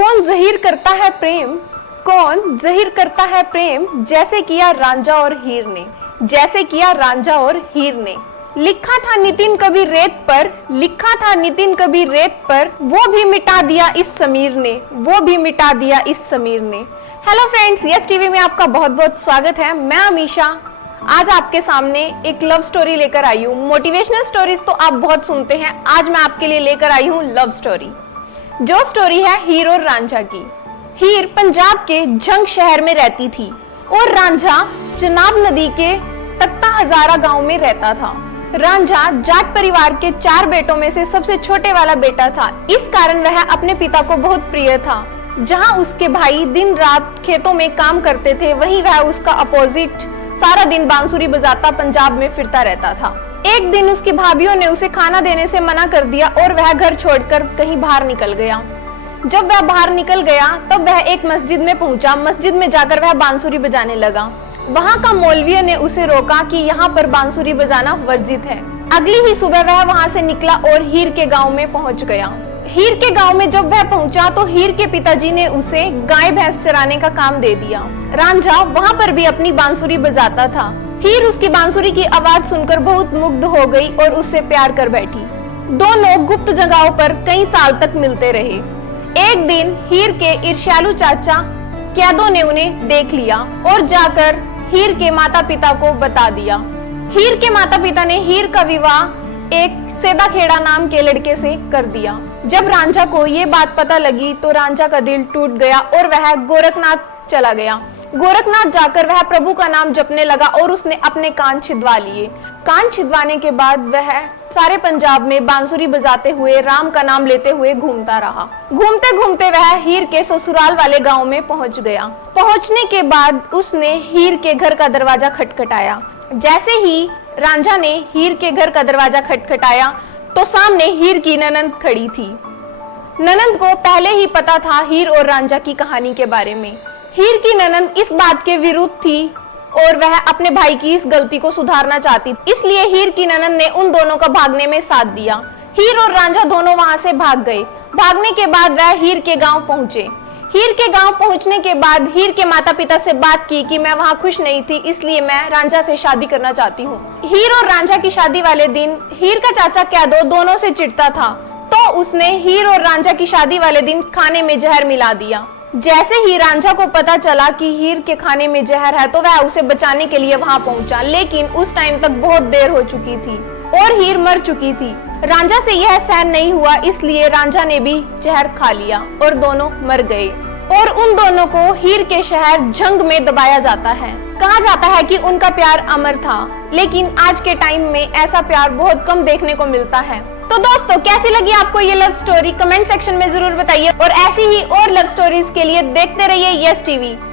कौन ज़हीर करता है प्रेम, कौन ज़हीर करता है प्रेम, जैसे किया रांझा और हीर ने, जैसे किया रांझा और हीर ने। लिखा था नितिन कभी रेत पर, लिखा था नितिन कभी रेत पर, वो भी मिटा दिया इस समीर ने, वो भी मिटा दिया इस समीर ने। हेलो फ्रेंड्स, यस टीवी में आपका बहुत बहुत स्वागत है। मैं अमीशा आज आपके सामने एक लव स्टोरी लेकर आई हूँ। मोटिवेशनल स्टोरीज तो आप बहुत सुनते हैं, आज मैं आपके लिए लेकर आई हूँ लव स्टोरी। जो स्टोरी है हीर और रांझा की। हीर पंजाब के झंग शहर में रहती थी और रांझा चनाब नदी के तख्ता हजारा गांव में रहता था। रांझा जाट परिवार के 4 बेटों में से सबसे छोटे वाला बेटा था। इस कारण वह अपने पिता को बहुत प्रिय था। जहां उसके भाई दिन रात खेतों में काम करते थे, वहीं वह उसका अपोजिट सारा दिन बांसुरी बजाता पंजाब में फिरता रहता था। एक दिन उसकी भाभीयों ने उसे खाना देने से मना कर दिया और वह घर छोड़कर कहीं बाहर निकल गया। जब वह बाहर निकल गया तब वह एक मस्जिद में पहुंचा। मस्जिद में जाकर वह बांसुरी बजाने लगा। वहां का मौलवी ने उसे रोका कि यहाँ पर बांसुरी बजाना वर्जित है। अगली ही सुबह वह वहां से निकला और हीर के गांव में पहुंच गया। हीर के गांव में जब वह पहुंचा तो हीर के पिताजी ने उसे गाय भैंस चराने का काम दे दिया। रांझा वहां पर भी अपनी बांसुरी बजाता था। हीर उसकी बांसुरी की आवाज सुनकर बहुत मुग्ध हो गई और उससे प्यार कर बैठी। दोनों गुप्त जगहों पर कई साल तक मिलते रहे। एक दिन हीर के ईर्ष्यालु चाचा कैदों ने उन्हें देख लिया और जाकर हीर के माता पिता को बता दिया। हीर के माता पिता ने हीर का विवाह एक सेदा खेड़ा नाम के लड़के से कर दिया। जब रांझा को ये बात पता लगी तो रांझा का दिल टूट गया और वह गोरखनाथ चला गया। गोरखनाथ जाकर वह प्रभु का नाम जपने लगा और उसने अपने कान छिदवा लिए। कान छिदवाने के बाद वह सारे पंजाब में बांसुरी बजाते हुए राम का नाम लेते हुए घूमता रहा। घूमते घूमते वह हीर के ससुराल वाले गांव में पहुंच गया। पहुंचने के बाद उसने हीर के घर का दरवाजा खटखटाया। जैसे ही रांझा ने हीर के घर का दरवाजा खटखटाया तो सामने हीर की ननंद खड़ी थी। ननंद को पहले ही पता था हीर और रांझा की कहानी के बारे में। हीर की ननंद इस बात के विरुद्ध थी और वह अपने भाई की इस गलती को सुधारना चाहती, इसलिए हीर की ननंद ने उन दोनों का भागने में साथ दिया। हीर और रांझा दोनों वहां से भाग गए। भागने के बाद वह हीर के गांव पहुंचे। हीर के गांव पहुंचने के बाद हीर के माता पिता से बात की कि मैं वहां खुश नहीं थी, इसलिए मैं रांझा से शादी करना चाहती हूँ। हीर और रांझा की शादी वाले दिन हीर का चाचा कैदो दोनों से चिढ़ता था, तो उसने हीर और रांझा की शादी वाले दिन खाने में जहर मिला दिया। जैसे ही रांझा को पता चला कि हीर के खाने में जहर है तो वह उसे बचाने के लिए वहां पहुंचा, लेकिन उस टाइम तक बहुत देर हो चुकी थी और हीर मर चुकी थी। रांझा से यह सहन नहीं हुआ, इसलिए रांझा ने भी जहर खा लिया और दोनों मर गए और उन दोनों को हीर के शहर झंग में दबाया जाता है। कहा जाता है कि उनका प्यार अमर था, लेकिन आज के टाइम में ऐसा प्यार बहुत कम देखने को मिलता है। तो दोस्तों, कैसी लगी आपको ये लव स्टोरी कमेंट सेक्शन में जरूर बताइए और ऐसी ही और लव स्टोरीज के लिए देखते रहिए यस टीवी।